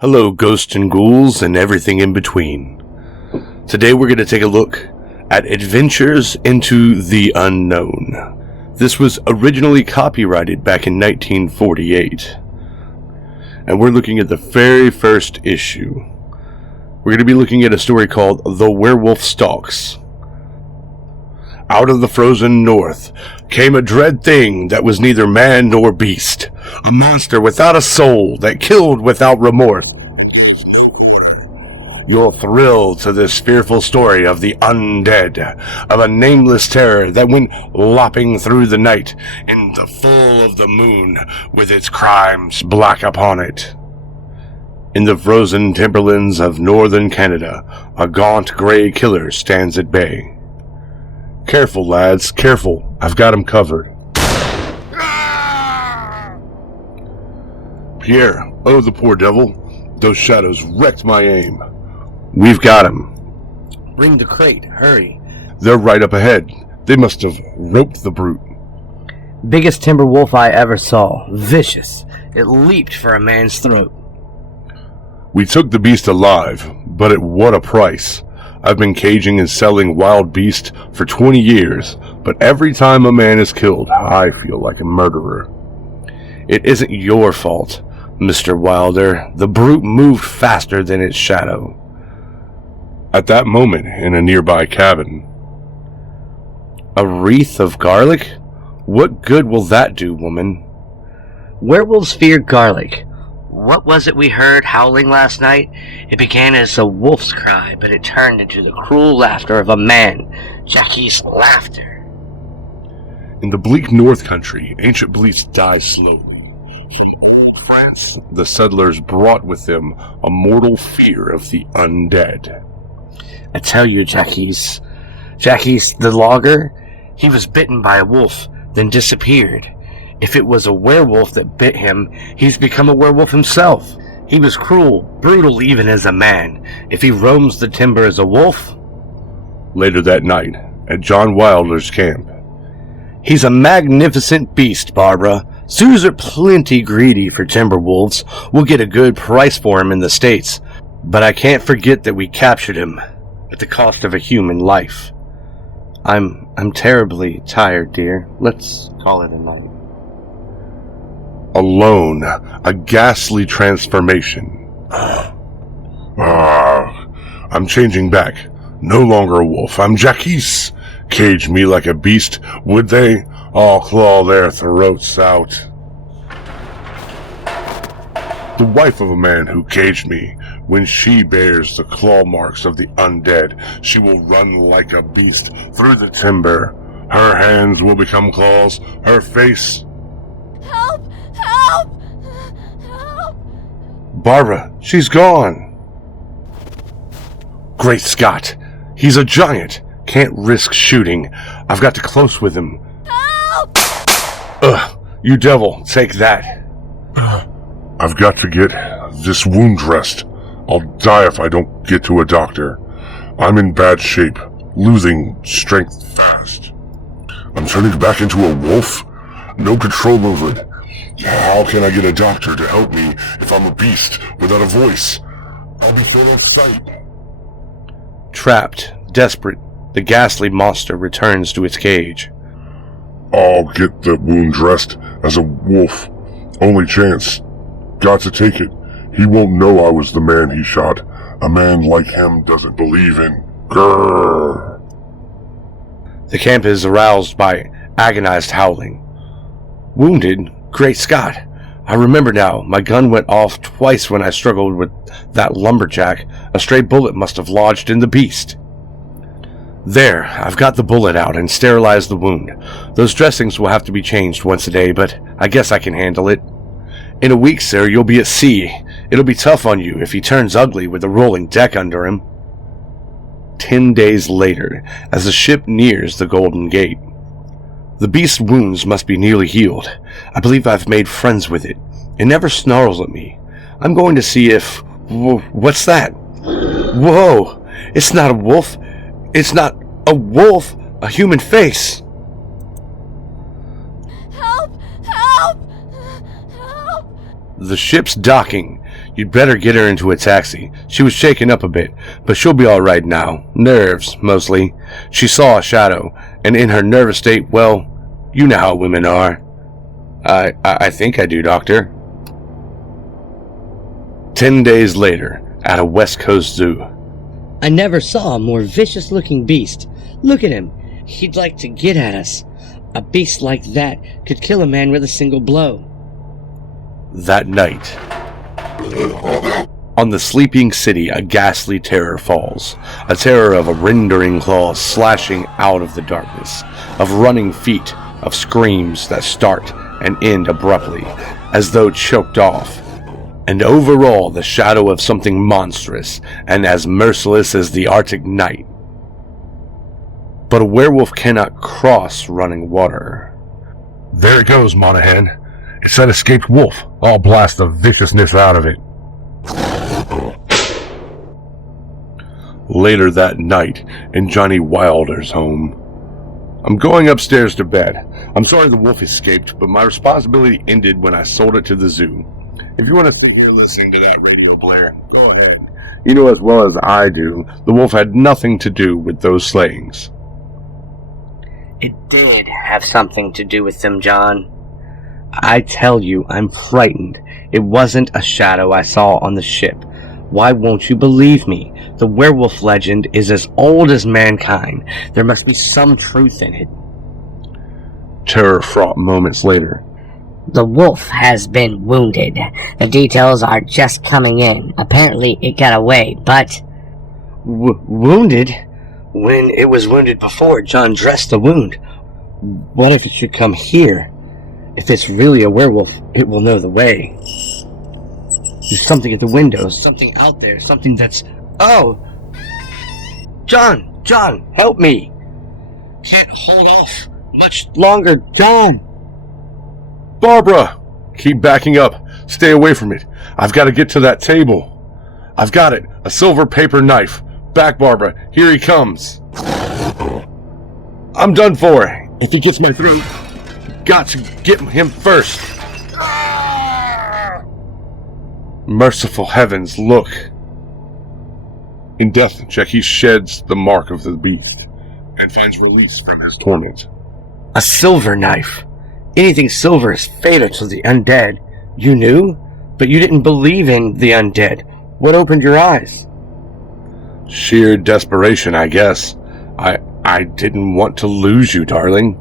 Hello, ghosts and ghouls and everything in between. Today we're going to take a look at Adventures into the Unknown. This was originally copyrighted back in 1948. And we're looking at the very first issue. We're going to be looking at a story called The Werewolf Stalks. Out of the frozen north came a dread thing that was neither man nor beast. A monster without a soul that killed without remorse. You'll thrill to this fearful story of the undead, of a nameless terror that went lopping through the night in the full of the moon with its crimes black upon it. In the frozen timberlands of northern Canada, a gaunt gray killer stands at bay. Careful, lads, careful. I've got him covered. Pierre, oh, the poor devil. Those shadows wrecked my aim. We've got him. Bring the crate, hurry. They're right up ahead. They must have roped the brute. Biggest timber wolf I ever saw. Vicious. It leaped for a man's throat. We took the beast alive, but at what a price. I've been caging and selling wild beasts for 20 years, but every time a man is killed, I feel like a murderer. It isn't your fault, Mr. Wilder. The brute moved faster than its shadow. At that moment, in a nearby cabin. A wreath of garlic? What good will that do, woman? Werewolves fear garlic. What was it we heard howling last night? It began as a wolf's cry, but it turned into the cruel laughter of a man. Jackie's laughter. In the bleak North Country, ancient beliefs die slowly. From old France, the settlers brought with them a mortal fear of the undead. I tell you, Jackie's the logger, he was bitten by a wolf, then disappeared. If it was a werewolf that bit him, he's become a werewolf himself. He was cruel, brutal even as a man. If he roams the timber as a wolf... Later that night, at John Wilder's camp. He's a magnificent beast, Barbara. Zoos are plenty greedy for timber wolves. We'll get a good price for him in the States. But I can't forget that we captured him at the cost of a human life. I'm terribly tired, dear. Let's call it a night. Alone, a ghastly transformation. I'm changing back. No longer a wolf. I'm Jackie's. Cage me like a beast, would they? I'll claw their throats out. The wife of a man who caged me, when she bears the claw marks of the undead, she will run like a beast through the timber. Her hands will become claws, her face... Help! Help! Help! Barbara, she's gone. Great Scott! He's a giant! Can't risk shooting. I've got to close with him. Help! Ugh, you devil, take that. I've got to get this wound dressed. I'll die if I don't get to a doctor. I'm in bad shape, losing strength fast. I'm turning back into a wolf? No control over it. How can I get a doctor to help me if I'm a beast without a voice? I'll be thrown off sight. Trapped, desperate, the ghastly monster returns to its cage. I'll get the wound dressed as a wolf. Only chance. Got to take it. He won't know I was the man he shot. A man like him doesn't believe in grrr. The camp is aroused by agonized howling. Wounded? Great Scott! I remember now. My gun went off twice when I struggled with that lumberjack. A stray bullet must have lodged in the beast. There, I've got the bullet out and sterilized the wound. Those dressings will have to be changed once a day, but I guess I can handle it. In a week, sir, you'll be at sea. It'll be tough on you if he turns ugly with a rolling deck under him. 10 days later, as the ship nears the Golden Gate. The beast's wounds must be nearly healed. I believe I've made friends with it. It never snarls at me. I'm going to see if... What's that? Whoa! It's not a wolf. It's not a wolf. A human face. Help! Help! Help! The ship's docking. You'd better get her into a taxi. She was shaken up a bit, but she'll be all right now. Nerves, mostly. She saw a shadow, and in her nervous state, well, you know how women are. I think I do, Doctor. 10 days later, at a West Coast zoo. I never saw a more vicious-looking beast. Look at him. He'd like to get at us. A beast like that could kill a man with a single blow. That night, on the sleeping city, a ghastly terror falls. A terror of a rending claws slashing out of the darkness, of running feet, of screams that start and end abruptly, as though choked off. And overall, the shadow of something monstrous and as merciless as the Arctic night. But a werewolf cannot cross running water. There it goes, Monahan. It's that escaped wolf. I'll blast the viciousness out of it. Later that night, in Johnny Wilder's home. I'm going upstairs to bed. I'm sorry the wolf escaped, but my responsibility ended when I sold it to the zoo. If you want to sit here listening to that radio blare, go ahead. You know as well as I do, the wolf had nothing to do with those slayings. It did have something to do with them, John. I tell you, I'm frightened. It wasn't a shadow I saw on the ship. Why won't you believe me? The werewolf legend is as old as mankind. There must be some truth in it. Terror-fraught moments later. The wolf has been wounded. The details are just coming in. Apparently it got away, but... Wounded? When it was wounded before, John dressed the wound. What if it should come here? If it's really a werewolf, it will know the way. There's something at the windows, something out there, something that's... Oh! John, help me! Can't hold off much longer, John! Barbara! Keep backing up. Stay away from it. I've got to get to that table. I've got it. A silver paper knife. Back, Barbara. Here he comes. I'm done for. If he gets my throat, got to get him first. Merciful heavens, look. In death check, he sheds the mark of the beast and finds release from his torment. A silver knife. Anything silver is fatal to the undead. You knew? But you didn't believe in the undead. What opened your eyes? Sheer desperation, I guess. I didn't want to lose you, darling.